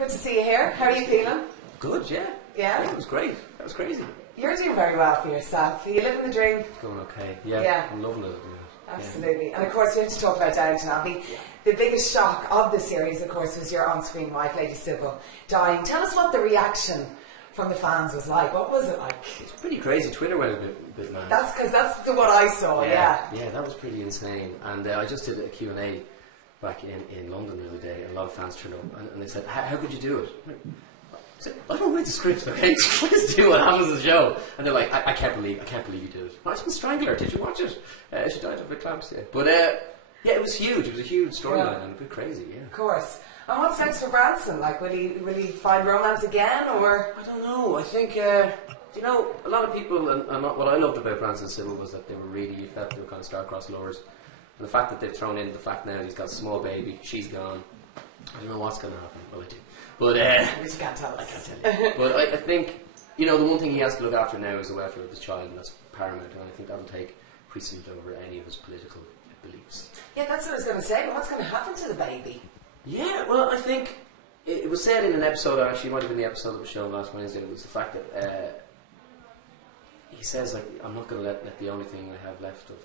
Good to see you here. How are you feeling? Good, yeah. Yeah? Yeah, it was great. That was crazy. You're doing very well for yourself. Are you living the dream? It's going okay. Yeah, Yeah. I'm loving it. Absolutely. And of course, we have to talk about Downton Abbey. The biggest shock of the series, of course, was your on-screen wife, Lady Sybil, dying. Tell us what the reaction from the fans was like. What was it like? It's pretty crazy. Twitter went a bit mad. That's because that's what I saw, yeah. Yeah, that was pretty insane. And I just did a Q&A back in London the other day, and a lot of fans turned up, and they said, how could you do it? I said, I don't write the script, okay? I just do what happens in the show. And they're like, I can't believe you did it. I didn't strangle her. Did you watch it? She died of eclampsia. But yeah, it was huge. It was a huge storyline and a bit crazy. Yeah. Of course. And what's next for Branson? Like, will he find romance again, or? I don't know. I think a lot of people, and what I loved about Branson and Sybil was that they were kind of star-crossed lovers. And the fact that they've thrown in the fact now he's got a small baby, she's gone. I don't know what's going to happen. Well, I do. But you can't tell us. I can't tell you. But I think, the one thing he has to look after now is the welfare of his child, and that's paramount. And I think that'll take precedent over any of his political beliefs. Yeah, that's what I was going to say. But what's going to happen to the baby? Yeah, well, I think it was said in an episode, actually, it might have been the episode that was shown last Wednesday, it was the fact that he says, like, I'm not going to let the only thing I have left of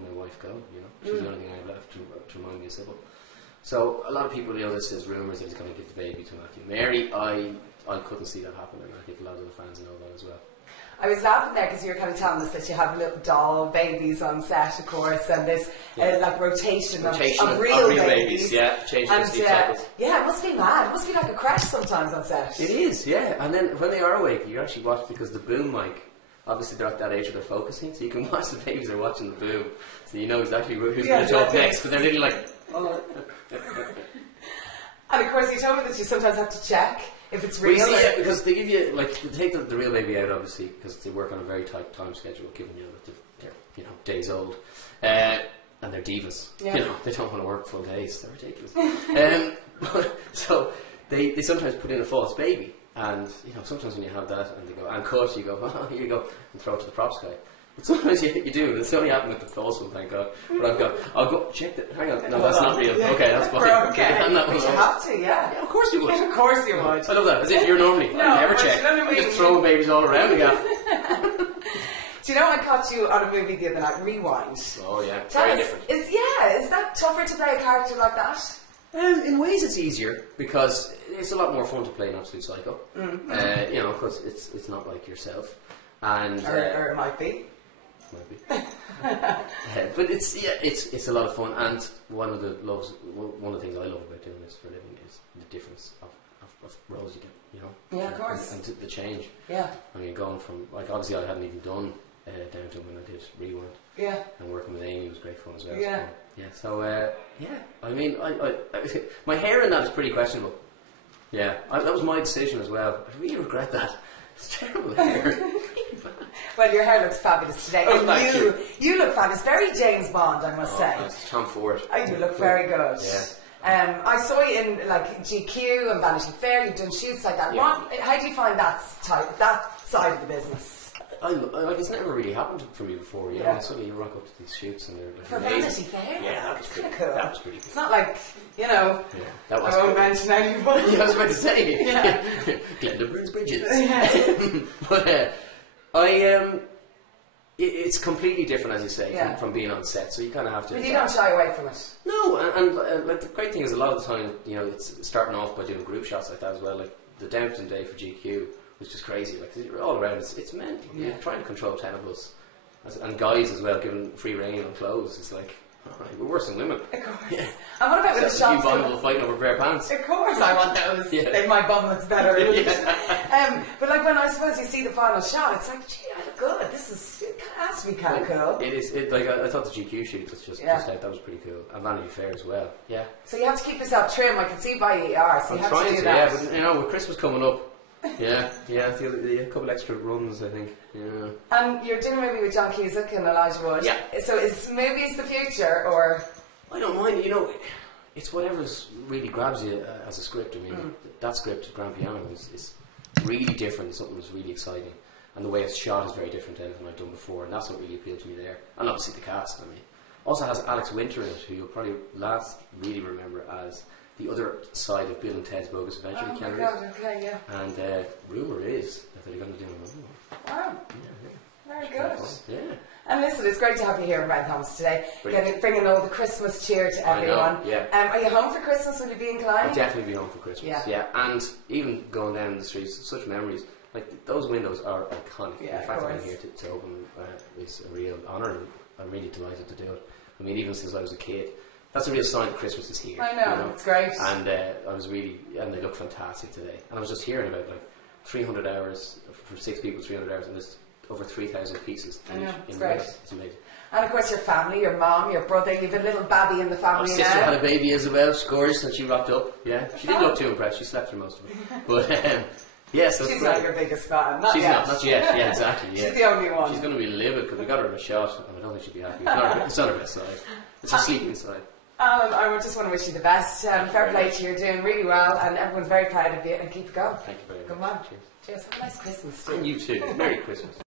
my wife go, She's the only thing I have left to remind me of Sybil. So a lot of people, this is rumours that he's going to give the baby to Matthew. Mary, I couldn't see that happening. I think a lot of the fans know that as well. I was laughing there because you were kind of telling us that you have little doll babies on set, of course, and there's like rotation of real babies. Yeah, changing the sleep cycles. Yeah, it must be mad. It must be like a crash sometimes on set. It is, yeah. And then when they are awake, you actually watch because the boom mic. Obviously, they're at that age where they're focusing, so you can watch the babies are watching the boom, so you know exactly who's going to talk next. Because they're really like, oh. And of course, you told me that you sometimes have to check if it's real. Well, yeah, because they give you they take the real baby out, obviously, because they work on a very tight time schedule, given that they're days old, and they're divas. Yeah. They don't want to work full days. They're ridiculous. So they sometimes put in a false baby. And, sometimes when you have that and they go, and cut, you go, oh, here you go, and throw it to the props guy. But sometimes you do, and it's only happened with the false one, thank God. But I'll go, check that, hang on, no, that's not real. Yeah. Okay, that's fine. Okay. And that was you have to, yeah. Of course you would. Of course you would. I love that, as if you're normally, no, I never check. I'm just throwing babies all around again. Do you know I caught you on a movie the other night, Rewind? Oh yeah, very different. Is that tougher to play a character like that? In ways it's easier, because it's a lot more fun to play an absolute psycho. Of course it's not like yourself, and or it might be. But it's a lot of fun, and one of the things I love about doing this for a living is the difference of roles you get. Yeah, of course, and the change. Yeah, I mean, going from obviously I hadn't even done Downton when I did Rewind. Yeah, and working with Amy was great fun as well. Yeah. Yeah, so, I mean, I my hair in that is pretty questionable. Yeah, that was my decision as well. I really regret that. It's terrible hair. Well, your hair looks fabulous today. Oh, thank you. You look fabulous. Very James Bond, I must say. It's Tom Ford. You look very good. Yeah. I saw you in GQ and Vanity Fair. You've done shoots like that. Yeah. How do you find that side of the business? It's never really happened for me before, And suddenly you rock up to these shoots and they're for amazing. Vanity Fair? Yeah, that was pretty cool. That was pretty cool. It's not like, that was I won't mention anyone. I was about to say. Yeah. Glenda burns bridges. Yeah. But it's completely different, as you say, from being on set. So you kind of have to. But you don't shy away from it. No, and the great thing is a lot of the time, it's starting off by doing group shots like that as well. Like the Downton day for GQ was just crazy. Like you're all around, it's mental. Yeah. You're trying to control 10 of us, and guys as well, given free reign on clothes. It's like, alright, we're worse than women. Of course. Yeah. And what about with the shots? You vulnerable fighting over a pair of pants. Of course, I want those. Yeah. My bum looks better. But like when I suppose you see the final shot, it's like, gee, I look good. It has to be kind of cool. It is. I thought the GQ shoot was just out. That was pretty cool. And Vanity Fair as well. Yeah. So you have to keep yourself trim. I can see by you are. So I'm you have trying to do that. Yeah, but with Christmas coming up. A couple extra runs, I think. Yeah. And you're doing a movie with John Cusack and Elijah Wood. Yeah. So is movies the future, or? I don't mind. It's whatever's really grabs you as a script. I mean, that script, Grand Piano, is really different. Something that's really exciting, and the way it's shot is very different to anything I've done before, and that's what really appealed to me there. And obviously the cast. I mean, also has Alex Winter in it, who you'll probably last really remember as the other side of Bill and Ted's Bogus Adventure. Oh my God, okay, yeah. And rumour is that they're going to do another one. Wow. Very good. Yeah. And listen, it's great to have you here in Red Homes today, bringing all the Christmas cheer to everyone. Yeah. Are you home for Christmas? Will you be in Killarney? I'll definitely be home for Christmas. Yeah. And even going down the streets, such memories. Like those windows are iconic. Yeah, the fact that I'm here to open is a real honour, and I'm really delighted to do it. I mean, even since I was a kid, that's a real sign that Christmas is here. I know, it's great. And I was really, and they look fantastic today. And I was just hearing about like 300 hours for 6 people, 300 hours, and there's over 3,000 pieces. I know, it's in great. It's amazing. And of course, your family, your mom, your brother, you've a little babby in the family My now. sister had a baby, Isabel, gorgeous, and she rocked up. Yeah, she didn't look too impressed. She slept through most of it, but yeah, so she's not your biggest fan. Not she's yet. not yet. Yeah, exactly. Yeah. She's the only one. She's going to be livid because we got her in a shot, and I don't think she'd be happy. It's not her best side. It's her sleeping side. Alan, I just want to wish you the best. Fair play to you. You're doing really well, and everyone's very proud of you. And keep it going. Thank you very much. Come on. Cheers. Cheers. Have a nice Christmas. And you too. Merry Christmas.